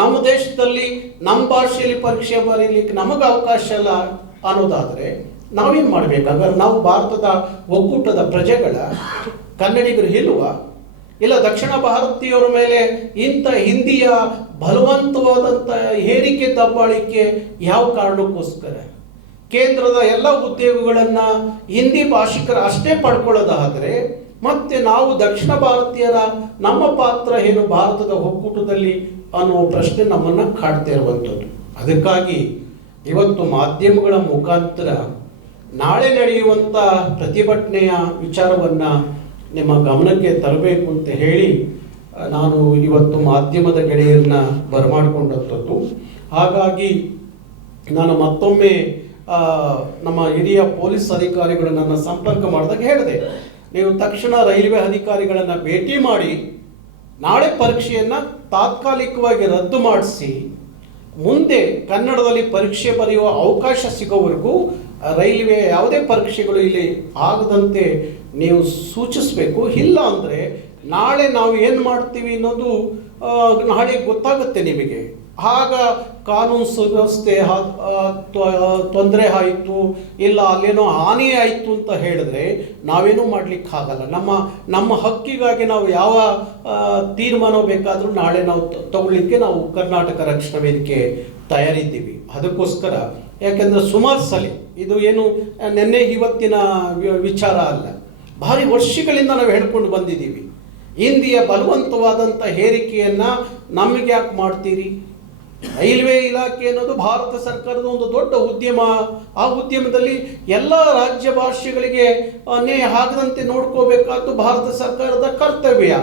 ನಮ್ಮ ದೇಶದಲ್ಲಿ ನಮ್ಮ ಭಾಷೆಯಲ್ಲಿ ಪರೀಕ್ಷೆ ಬರೀಲಿಕ್ಕೆ ನಮಗೆ ಅವಕಾಶ ಇಲ್ಲ ಅನ್ನೋದಾದರೆ ನಾವೇನು ಮಾಡಬೇಕಾದ್ರೆ ನಾವು ಭಾರತದ ಒಕ್ಕೂಟದ ಪ್ರಜೆಗಳ ಕನ್ನಡಿಗರು ಇಲ್ಲ ದಕ್ಷಿಣ ಭಾರತೀಯರ ಮೇಲೆ ಇಂಥ ಹಿಂದಿಯ ಬಲವಂತವಾದಂಥ ಹೇರಿಕೆ ದಬ್ಬಾಳಿಕೆ ಯಾವ ಕಾರಣಕ್ಕೋಸ್ಕರ ಕೇಂದ್ರದ ಎಲ್ಲ ಉದ್ಯೋಗಗಳನ್ನು ಹಿಂದಿ ಭಾಷಿಕರು ಅಷ್ಟೇ ಪಡ್ಕೊಳ್ಳೋದಾದರೆ ಮತ್ತೆ ನಾವು ದಕ್ಷಿಣ ಭಾರತೀಯರ ನಮ್ಮ ಪಾತ್ರ ಏನು ಭಾರತದ ಒಕ್ಕೂಟದಲ್ಲಿ ಅನ್ನುವ ಪ್ರಶ್ನೆ ನಮ್ಮನ್ನು ಕಾಡ್ತಾ ಇರುವಂಥದ್ದು. ಅದಕ್ಕಾಗಿ ಇವತ್ತು ಮಾಧ್ಯಮಗಳ ಮುಖಾಂತರ ನಾಳೆ ನಡೆಯುವಂಥ ಪ್ರತಿಭಟನೆಯ ವಿಚಾರವನ್ನು ನಿಮ್ಮ ಗಮನಕ್ಕೆ ತರಬೇಕು ಅಂತ ಹೇಳಿ ನಾನು ಇವತ್ತು ಮಾಧ್ಯಮದ ಗೆಳೆಯರನ್ನ ಬರಮಾಡಿಕೊಂಡಂಥದ್ದು. ಹಾಗಾಗಿ ನಾನು ಮತ್ತೊಮ್ಮೆ ನಮ್ಮ ಹಿರಿಯ ಪೊಲೀಸ್ ಅಧಿಕಾರಿಗಳು ನನ್ನ ಸಂಪರ್ಕ ಮಾಡಿದಾಗ ಹೇಳಿದೆ, ನೀವು ತಕ್ಷಣ ರೈಲ್ವೆ ಅಧಿಕಾರಿಗಳನ್ನು ಭೇಟಿ ಮಾಡಿ ನಾಳೆ ಪರೀಕ್ಷೆಯನ್ನು ತಾತ್ಕಾಲಿಕವಾಗಿ ರದ್ದು ಮಾಡಿಸಿ ಮುಂದೆ ಕನ್ನಡದಲ್ಲಿ ಪರೀಕ್ಷೆ ಬರೆಯುವ ಅವಕಾಶ ಸಿಗೋವರೆಗೂ ರೈಲ್ವೆ ಯಾವುದೇ ಪರೀಕ್ಷೆಗಳು ಇಲ್ಲಿ ಆಗದಂತೆ ನೀವು ಸೂಚಿಸಬೇಕು. ಇಲ್ಲ ಅಂದರೆ ನಾಳೆ ನಾವು ಏನು ಮಾಡ್ತೀವಿ ಅನ್ನೋದು ನಾಳೆ ಗೊತ್ತಾಗುತ್ತೆ ನಿಮಗೆ. ಆಗ ಕಾನೂನು ಸುವ್ಯವಸ್ಥೆ ತೊಂದರೆ ಆಯಿತು, ಇಲ್ಲ ಅಲ್ಲೇನೋ ಹಾನಿ ಆಯಿತು ಅಂತ ಹೇಳಿದ್ರೆ ನಾವೇನೂ ಮಾಡಲಿಕ್ಕಾಗಲ್ಲ. ನಮ್ಮ ಹಕ್ಕಿಗಾಗಿ ನಾವು ಯಾವ ತೀರ್ಮಾನ ಬೇಕಾದರೂ ನಾಳೆ ನಾವು ತಗೊಳ್ಳಿಕ್ಕೆ ನಾವು ಕರ್ನಾಟಕ ರಕ್ಷಣಾ ವೇದಿಕೆ ತಯಾರಿದ್ದೀವಿ. ಅದಕ್ಕೋಸ್ಕರ ಯಾಕೆಂದರೆ ಸುಮಾರು ಸಲ ಇದು ಏನು ನಿನ್ನೆ ಇವತ್ತಿನ ವಿಚಾರ ಅಲ್ಲ, ಭಾರಿ ವರ್ಷಗಳಿಂದ ನಾವು ಹೇಳ್ಕೊಂಡು ಬಂದಿದ್ದೀವಿ. ಹಿಂದಿಯ ಬಲವಂತವಾದಂಥ ಹೇರಿಕೆಯನ್ನು ನಮಗೆ ಯಾಕೆ ಮಾಡ್ತೀರಿ? ರೈಲ್ವೆ ಇಲಾಖೆ ಅನ್ನೋದು ಭಾರತ ಸರ್ಕಾರದ ಒಂದು ದೊಡ್ಡ ಉದ್ಯಮ. ಆ ಉದ್ಯಮದಲ್ಲಿ ಎಲ್ಲ ರಾಜ್ಯ ಭಾಷೆಗಳಿಗೆ ಅನ್ಯಾಯ ಆಗದಂತೆ ನೋಡ್ಕೋಬೇಕಾದ್ದು ಭಾರತ ಸರ್ಕಾರದ ಕರ್ತವ್ಯ.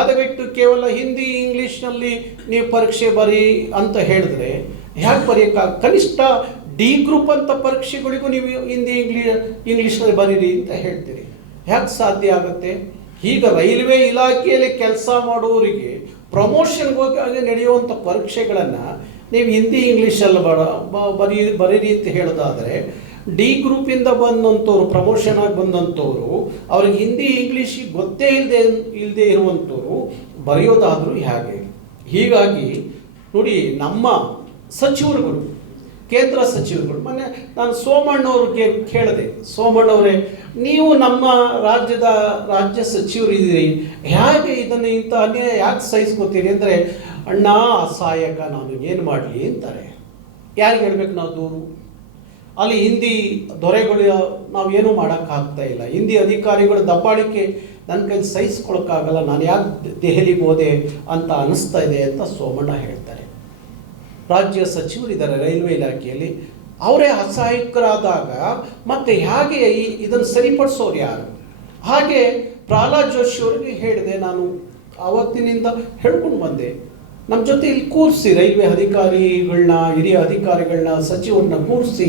ಅದು ಬಿಟ್ಟು ಕೇವಲ ಹಿಂದಿ ಇಂಗ್ಲೀಷ್ನಲ್ಲಿ ನೀವು ಪರೀಕ್ಷೆ ಬರೀ ಅಂತ ಹೇಳಿದ್ರೆ ಯಾಕೆ ಬರೆಯೋಕ್ಕಾಗ? ಕನಿಷ್ಠ ಡಿ ಗ್ರೂಪ್ ಅಂತ ಪರೀಕ್ಷೆಗಳಿಗೂ ನೀವು ಹಿಂದಿ ಇಂಗ್ಲೀಷ್ನಲ್ಲಿ ಬರೀರಿ ಅಂತ ಹೇಳ್ತೀರಿ. ಯಾಕೆ ಸಾಧ್ಯ ಆಗುತ್ತೆ? ಈಗ ರೈಲ್ವೆ ಇಲಾಖೆಯಲ್ಲಿ ಕೆಲಸ ಮಾಡುವವರಿಗೆ ಪ್ರಮೋಷನ್ಗಾಗಿ ನಡೆಯುವಂಥ ಪರೀಕ್ಷೆಗಳನ್ನು ನೀವು ಹಿಂದಿ ಇಂಗ್ಲೀಷಲ್ಲಿ ಬರೀರಿ ಅಂತ ಹೇಳೋದಾದರೆ ಡಿ ಗ್ರೂಪಿಂದ ಬಂದಂಥವ್ರು, ಪ್ರಮೋಷನ್ ಆಗಿ ಬಂದಂಥವ್ರು, ಅವ್ರಿಗೆ ಹಿಂದಿ ಇಂಗ್ಲೀಷಿಗೆ ಗೊತ್ತೇ ಇಲ್ಲದೆ ಇರುವಂಥವ್ರು ಬರೆಯೋದಾದರೂ ಹೇಗೆ? ಹೀಗಾಗಿ ನೋಡಿ, ನಮ್ಮ ಸಚಿವರುಗಳು, ಕೇಂದ್ರ ಸಚಿವರುಗಳು, ಮೊನ್ನೆ ನಾನು ಸೋಮಣ್ಣವ್ರಿಗೆ ಕೇಳಿದೆ, ಸೋಮಣ್ಣವರೇ ನೀವು ನಮ್ಮ ರಾಜ್ಯ ಸಚಿವರಿದ್ದೀರಿ, ಹೇಗೆ ಇದನ್ನು ಇಂಥ ಅನ್ಯಾಯ ಯಾಕೆ ಸಹಿಸ್ಕೋತೀರಿ ಅಂದರೆ, ಅಣ್ಣ ಅಸಹಾಯಕ, ನಾನು ಏನು ಮಾಡಲಿ ಅಂತಾರೆ. ಯಾರಿಗೆ ಹೇಳ್ಬೇಕು ನಾವು ದೂರು? ಅಲ್ಲಿ ಹಿಂದಿ ದೊರೆಗಳು ನಾವೇನೂ ಮಾಡೋಕ್ಕಾಗ್ತಾ ಇಲ್ಲ, ಹಿಂದಿ ಅಧಿಕಾರಿಗಳು ದಬ್ಬಾಳಿಕೆ ನನ್ನ ಕೈಲಿ ಸಹಿಸ್ಕೊಳಕ್ಕಾಗಲ್ಲ, ನಾನು ಯಾಕೆ ದೆಹಲಿಗೆ ಹೋದೆ ಅಂತ ಅನ್ನಿಸ್ತಾ ಇದೆ ಅಂತ ಸೋಮಣ್ಣ ಹೇಳ್ತಾರೆ. ರಾಜ್ಯ ಸಚಿವರಿದ್ದಾರೆ ರೈಲ್ವೆ ಇಲಾಖೆಯಲ್ಲಿ, ಅವರೇ ಅಸಹಾಯಕರಾದಾಗ ಮತ್ತೆ ಹೇಗೆ ಇದನ್ನು ಸರಿಪಡಿಸೋರು ಯಾರು? ಹಾಗೆ ಪ್ರಹ್ಲಾದ್ ಜೋಶಿ ಅವರಿಗೆ ಹೇಳಿದೆ, ನಾನು ಆವತ್ತಿನಿಂದ ಹೇಳ್ಕೊಂಡು ಬಂದೆ, ನಮ್ಮ ಜೊತೆ ಇಲ್ಲಿ ಕೂರಿಸಿ ರೈಲ್ವೆ ಅಧಿಕಾರಿಗಳನ್ನ, ಹಿರಿಯ ಅಧಿಕಾರಿಗಳನ್ನ, ಸಚಿವರನ್ನ ಕೂರಿಸಿ,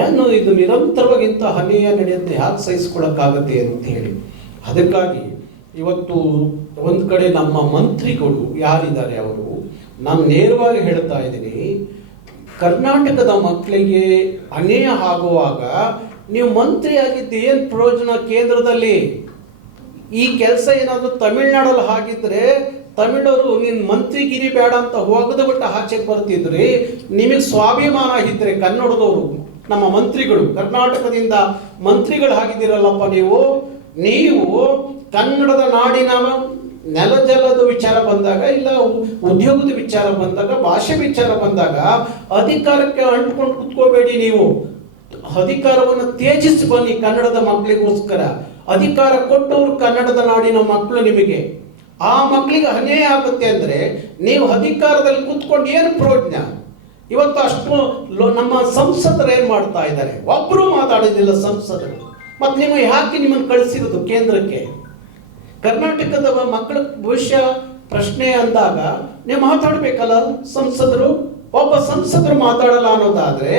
ಏನು ಇದು ನಿರಂತರವಾಗಿ ಇಂಥ ಅನ್ಯಾಯ ನಡೆಯುತ್ತೆ, ಯಾಕೆ ಸಹಿಸ್ಕೊಳ್ಳೋಕ್ಕಾಗತ್ತೆ ಅಂತ ಹೇಳಿ. ಅದಕ್ಕಾಗಿ ಇವತ್ತು ಒಂದು ಕಡೆ ನಮ್ಮ ಮಂತ್ರಿಗಳು ಯಾರಿದ್ದಾರೆ ಅವರು, ನಾನು ನೇರವಾಗಿ ಹೇಳ್ತಾ ಇದ್ದೀನಿ, ಕರ್ನಾಟಕದ ಮಕ್ಕಳಿಗೆ ಅನ್ಯಾಯ ಆಗುವಾಗ ನೀವು ಮಂತ್ರಿ ಆಗಿದ್ದು ಏನು ಪ್ರಯೋಜನ? ಕೇಂದ್ರದಲ್ಲಿ ಈ ಕೆಲಸ ಏನಾದರೂ ತಮಿಳ್ನಾಡಲ್ಲಿ ಆಗಿದ್ದರೆ ತಮಿಳವರು ನಿನ್ನ ಮಂತ್ರಿಗಿರಿ ಬೇಡ ಅಂತ ಹೋಗದು ಬಿಟ್ಟು ಆಚೆಗೆ ಬರ್ತಿದ್ರಿ. ನಿಮಗೆ ಸ್ವಾಭಿಮಾನ ಇದ್ದರೆ ಕನ್ನಡದವರು, ನಮ್ಮ ಮಂತ್ರಿಗಳು, ಕರ್ನಾಟಕದಿಂದ ಮಂತ್ರಿಗಳು ಆಗಿದ್ದೀರಲ್ಲಪ್ಪ ನೀವು ಕನ್ನಡದ ನಾಡಿನ ನೆಲ ಜಲದ ವಿಚಾರ ಬಂದಾಗ, ಇಲ್ಲ ಉದ್ಯೋಗದ ವಿಚಾರ ಬಂದಾಗ, ಭಾಷೆ ವಿಚಾರ ಬಂದಾಗ ಅಧಿಕಾರಕ್ಕೆ ಅಂಟ್ಕೊಂಡು ಕುತ್ಕೋಬೇಡಿ. ನೀವು ಅಧಿಕಾರವನ್ನು ತ್ಯಜಿಸಿ ಬನ್ನಿ ಕನ್ನಡದ ಮಕ್ಕಳಿಗೋಸ್ಕರ. ಅಧಿಕಾರ ಕೊಟ್ಟವರು ಕನ್ನಡದ ನಾಡಿನ ಮಕ್ಕಳು. ನಿಮಗೆ ಆ ಮಕ್ಕಳಿಗೆ ಅನ್ಯಾಯ ಆಗುತ್ತೆ ಅಂದರೆ ನೀವು ಅಧಿಕಾರದಲ್ಲಿ ಕೂತ್ಕೊಂಡು ಏನು ಪ್ರಯೋಜನ? ಇವತ್ತು ಅಷ್ಟು ನಮ್ಮ ಸಂಸದರು ಏನು ಮಾಡ್ತಾ ಇದ್ದಾರೆ? ಒಬ್ಬರು ಮಾತಾಡೋದಿಲ್ಲ ಸಂಸದರು. ಮತ್ತು ನಿಮಗೆ ಯಾಕೆ ನಿಮ್ಮನ್ನು ಕಳಿಸಿರೋದು ಕೇಂದ್ರಕ್ಕೆ? ಕರ್ನಾಟಕದ ಮಕ್ಕಳ ಭವಿಷ್ಯ ಪ್ರಶ್ನೆ ಅಂದಾಗ ನೀವು ಮಾತಾಡಬೇಕಲ್ಲ ಸಂಸದರು. ಒಬ್ಬ ಸಂಸದರು ಮಾತಾಡಲ್ಲ ಅನ್ನೋದಾದರೆ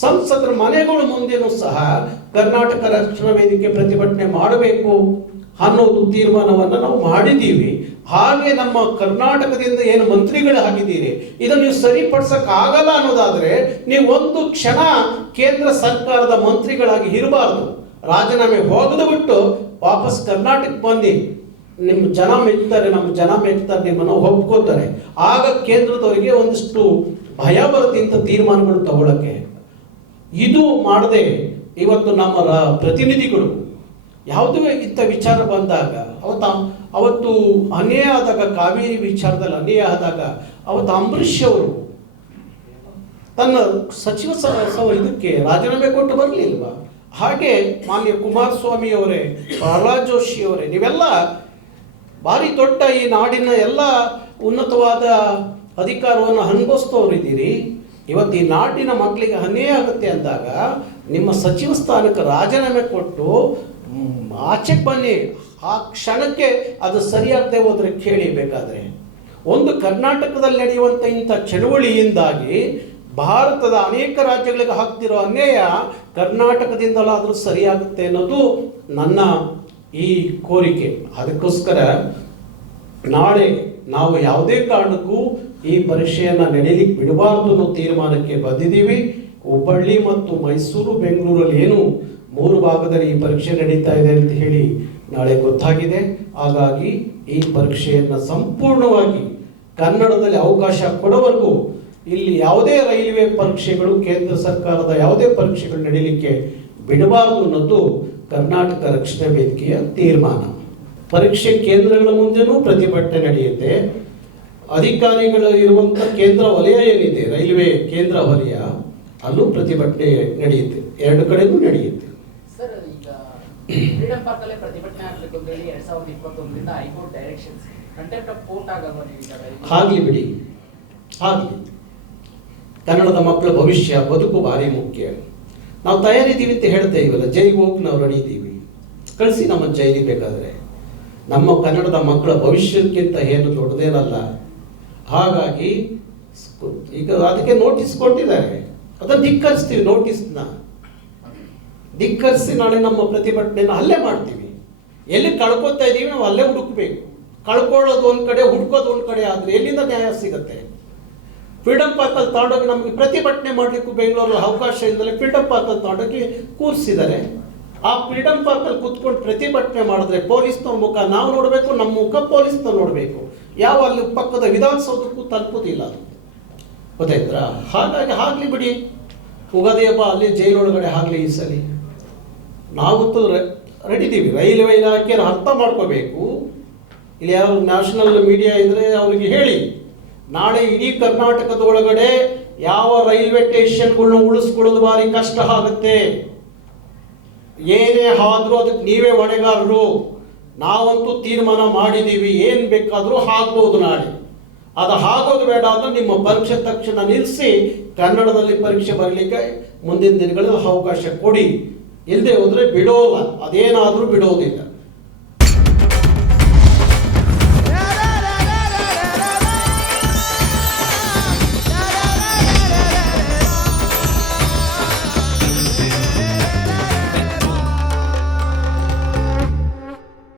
ಸಂಸದರ ಮನೆಗಳ ಮುಂದೆನೂ ಸಹ ಕರ್ನಾಟಕ ರಕ್ಷಣಾ ವೇದಿಕೆ ಪ್ರತಿಭಟನೆ ಮಾಡಬೇಕು ಅನ್ನೋದು ತೀರ್ಮಾನವನ್ನು ನಾವು ಮಾಡಿದ್ದೀವಿ. ಹಾಗೆ ನಮ್ಮ ಕರ್ನಾಟಕದಿಂದ ಏನು ಮಂತ್ರಿಗಳಾಗಿದ್ದೀರಿ, ಇದನ್ನು ನೀವು ಸರಿಪಡಿಸೋಕ್ಕಾಗಲ್ಲ ಅನ್ನೋದಾದರೆ ನೀವು ಒಂದು ಕ್ಷಣ ಕೇಂದ್ರ ಸರ್ಕಾರದ ಮಂತ್ರಿಗಳಾಗಿ ಇರಬಾರ್ದು. ರಾಜೀನಾಮೆ ಹೋಗದು ಬಿಟ್ಟು ವಾಪಸ್ ಕರ್ನಾಟಕಕ್ಕೆ ಬನ್ನಿ. ನಿಮ್ಮ ಜನ ಮೆಚ್ತಾರೆ, ನಮ್ಮ ಜನ ಮೆಚ್ತಾರೆ, ನಿಮ್ಮನ್ನು ಒಪ್ಕೋತಾರೆ, ಆಗ ಕೇಂದ್ರದವರಿಗೆ ಒಂದಿಷ್ಟು ಭಯ ಬರುತ್ತೆ ಇಂಥ ತೀರ್ಮಾನಗಳು ತಗೊಳ್ಳೋಕ್ಕೆ. ಇದು ಮಾಡದೆ ಇವತ್ತು ನಮ್ಮ ಪ್ರತಿನಿಧಿಗಳು ಯಾವುದೇ ಇಂಥ ವಿಚಾರ ಬಂದಾಗ ಅವತ್ತು ಅನ್ಯಾಯ ಆದಾಗ, ಕಾವೇರಿ ವಿಚಾರದಲ್ಲಿ ಅನ್ಯಾಯ ಆದಾಗ ಅವತ್ತು ಅಂಬರೀಷ್ ಅವರು ತನ್ನ ಸಚಿವ ಇದಕ್ಕೆ ರಾಜೀನಾಮೆ ಕೊಟ್ಟು ಬರಲಿಲ್ವಾ? ಹಾಗೆ ಮಾನ್ಯ ಕುಮಾರಸ್ವಾಮಿ ಅವರೇ, ಪ್ರಹ್ಲಾದ್ ಜೋಶಿ ಅವರೇ, ನೀವೆಲ್ಲ ಭಾರಿ ದೊಡ್ಡ ಈ ನಾಡಿನ ಎಲ್ಲ ಉನ್ನತವಾದ ಅಧಿಕಾರವನ್ನು ಅನುಭವಿಸ್ತವ್ರಿದ್ದೀರಿ. ಇವತ್ತು ಈ ನಾಡಿನ ಮಕ್ಕಳಿಗೆ ಅನ್ಯಾಯ ಆಗುತ್ತೆ ಅಂದಾಗ ನಿಮ್ಮ ಸಚಿವ ಸ್ಥಾನಕ್ಕೆ ರಾಜೀನಾಮೆ ಕೊಟ್ಟು ಆಚೆಗೆ ಬನ್ನಿ. ಆ ಕ್ಷಣಕ್ಕೆ ಅದು ಸರಿಯಾಗದೆ ಹೋದರೆ ಕೇಳಿ. ಬೇಕಾದರೆ ಒಂದು ಕರ್ನಾಟಕದಲ್ಲಿ ನಡೆಯುವಂಥ ಇಂಥ ಚಳುವಳಿಯಿಂದಾಗಿ ಭಾರತದ ಅನೇಕ ರಾಜ್ಯಗಳಿಗೆ ಹಾಕ್ತಿರೋ ಅನ್ಯಾಯ ಕರ್ನಾಟಕದಿಂದಲಾದರೂ ಸರಿಯಾಗುತ್ತೆ ಅನ್ನೋದು ನನ್ನ ಈ ಕೋರಿಕೆ. ಅದಕ್ಕೋಸ್ಕರ ನಾಳೆ ನಾವು ಯಾವುದೇ ಕಾರಣಕ್ಕೂ ಈ ಪರೀಕ್ಷೆಯನ್ನು ನಡೆಯಲಿಕ್ಕೆ ಬಿಡಬಾರ್ದು ಅನ್ನೋ ತೀರ್ಮಾನಕ್ಕೆ ಬಂದಿದ್ದೀವಿ. ಹುಬ್ಬಳ್ಳಿ ಮತ್ತು ಮೈಸೂರು, ಬೆಂಗಳೂರಲ್ಲಿ ಏನು 3 ಭಾಗದಲ್ಲಿ ಈ ಪರೀಕ್ಷೆ ನಡೀತಾ ಇದೆ ಅಂತ ಹೇಳಿ ನಾಳೆ ಗೊತ್ತಾಗಿದೆ. ಹಾಗಾಗಿ ಈ ಪರೀಕ್ಷೆಯನ್ನು ಸಂಪೂರ್ಣವಾಗಿ ಕನ್ನಡದಲ್ಲಿ ಅವಕಾಶ ಕೊಡೋವರೆಗೂ ಇಲ್ಲಿ ಯಾವುದೇ ರೈಲ್ವೆ ಪರೀಕ್ಷೆಗಳು, ಕೇಂದ್ರ ಸರ್ಕಾರದ ಯಾವುದೇ ಪರೀಕ್ಷೆಗಳು ನಡೀಲಿಕ್ಕೆ ಬಿಡಬಾರದು ಅನ್ನೋದು ಕರ್ನಾಟಕ ರಕ್ಷಣಾ ವೇದಿಕೆಯ ತೀರ್ಮಾನ. ಪರೀಕ್ಷೆ ಕೇಂದ್ರಗಳ ಮುಂದೆನೂ ಪ್ರತಿಭಟನೆ ನಡೆಯುತ್ತೆ. ಅಧಿಕಾರಿಗಳು ಇರುವಂಥ ಕೇಂದ್ರ ವಲಯ ಏನಿದೆ, ರೈಲ್ವೆ ಕೇಂದ್ರ ವಲಯ, ಅಲ್ಲೂ ಪ್ರತಿಭಟನೆ ನಡೆಯುತ್ತೆ. 2 ಕಡೆಗೂ ನಡೆಯುತ್ತೆ. ಸರ್, ಈಗ ಫ್ರೀಡಂ ಪಾರ್ಕ್ ಅಲ್ಲೇ ಪ್ರತಿಭಟನೆ ಆಗಬೇಕು ಅಂತ ಹೇಳಿ 2021ರಿಂದ high court directions contempt of court ಆಗಲ್ವಾ? ಆಗಲಿ ಬಿಡಿ, ಆಗಲಿ. ಕನ್ನಡದ ಮಕ್ಕಳ ಭವಿಷ್ಯ, ಬದುಕು ಭಾರಿ ಮುಖ್ಯ. ನಾವು ತಯಾರಿದ್ದೀವಿ ಅಂತ ಹೇಳ್ತಾ ಇವಲ್ಲ, ಜೈಲಿಗೆ ಹೋಗಿ ನಾವು ರೆಡಿ ಇದ್ದೀವಿ, ಕಳಿಸಿ ನಮ್ಮ ಜೈಲಿಗೆ ಬೇಕಾದರೆ. ನಮ್ಮ ಕನ್ನಡದ ಮಕ್ಕಳ ಭವಿಷ್ಯಕ್ಕಿಂತ ಏನು ದೊಡ್ಡದೇನಲ್ಲ. ಹಾಗಾಗಿ ಈಗ ಅದಕ್ಕೆ ನೋಟಿಸ್ ಕೊಟ್ಟಿದ್ದಾರೆ, ಅದನ್ನು ಧಿಕ್ಕರಿಸ್ತೀವಿ. ನೋಟಿಸ್ನ ಧಿಕ್ಕರಿಸಿ ನಾಳೆ ನಮ್ಮ ಪ್ರತಿಭಟನೆಯನ್ನು ಅಲ್ಲೇ ಮಾಡ್ತೀವಿ. ಎಲ್ಲಿ ಕಳ್ಕೊತಾ ಇದ್ದೀವಿ ನಾವು ಅಲ್ಲೇ ಹುಡುಕಬೇಕು. ಕಳ್ಕೊಳ್ಳೋದು ಒಂದು ಕಡೆ, ಹುಡುಕೋದು ಒಂದು ಕಡೆ ಆದರೆ ಎಲ್ಲಿಂದ ನ್ಯಾಯ ಸಿಗುತ್ತೆ? ಫ್ರೀಡಂ ಪಾರ್ಕಲ್ಲಿ ತಗೊಂಡೋಗಿ ನಮಗೆ ಪ್ರತಿಭಟನೆ ಮಾಡಲಿಕ್ಕೂ ಬೆಂಗಳೂರಲ್ಲಿ ಅವಕಾಶ ಇಲ್ಲದೆ ಫ್ರೀಡಂ ಪಾರ್ಕಲ್ಲಿ ತಗೊಂಡೋಗಿ ಕೂರಿಸಿದ್ದಾರೆ. ಆ ಫ್ರೀಡಂ ಪಾರ್ಕಲ್ಲಿ ಕೂತ್ಕೊಂಡು ಪ್ರತಿಭಟನೆ ಮಾಡಿದ್ರೆ ಪೊಲೀಸ್ನವ್ರ ಮುಖ ನಾವು ನೋಡಬೇಕು, ನಮ್ಮ ಮುಖ ಪೊಲೀಸ್ನವ್ರು ನೋಡಬೇಕು. ಯಾವ ಅಲ್ಲಿ ಪಕ್ಕದ ವಿಧಾನಸೌಧಕ್ಕೂ ತಲುಪೋದಿಲ್ಲ ಅದು, ಗೊತ್ತಾಯ್ತಾ? ಹಾಗಾಗಿ ಆಗಲಿ ಬಿಡಿ, ಉಗಾದಿ ಹಬ್ಬ ಅಲ್ಲಿ ಜೈಲೊಳಗಡೆ ಆಗಲಿ. ಈ ಸಲ ನಾವಂತೂ ರೆಡಿ ಇದ್ದೀವಿ. ರೈಲ್ವೆ ಇಲಾಖೆಯನ್ನು ಅರ್ಥ ಮಾಡ್ಕೋಬೇಕು. ಇಲ್ಲಿ ಯಾರು ನ್ಯಾಷನಲ್ ಮೀಡಿಯಾ ಇದ್ದರೆ ಅವರಿಗೆ ಹೇಳಿ, ನಾಳೆ ಇಡೀ ಕರ್ನಾಟಕದ ಒಳಗಡೆ ಯಾವ ರೈಲ್ವೆ ಸ್ಟೇಷನ್ಗಳನ್ನ ಉಳಿಸ್ಕೊಳ್ಳೋದು ಭಾರಿ ಕಷ್ಟ ಆಗುತ್ತೆ. ಏನೇ ಆದರೂ ಅದಕ್ಕೆ ನೀವೇ ಹೊಣೆಗಾರರು. ನಾವಂತೂ ತೀರ್ಮಾನ ಮಾಡಿದ್ದೀವಿ, ಏನು ಬೇಕಾದರೂ ಆಗ್ಬೋದು ನಾಳೆ. ಅದು ಆಗೋದು ಬೇಡ ಅಂದರೆ ನಿಮ್ಮ ಪರೀಕ್ಷೆ ತಕ್ಷಣ ನಿಲ್ಲಿಸಿ ಕನ್ನಡದಲ್ಲಿ ಪರೀಕ್ಷೆ ಬರಲಿಕ್ಕೆ ಮುಂದಿನ ದಿನಗಳಲ್ಲಿ ಅವಕಾಶ ಕೊಡಿ. ಇಲ್ಲದೆ ಹೋದರೆ ಬಿಡೋಲ್ಲ, ಅದೇನಾದರೂ ಬಿಡೋದಿಲ್ಲ.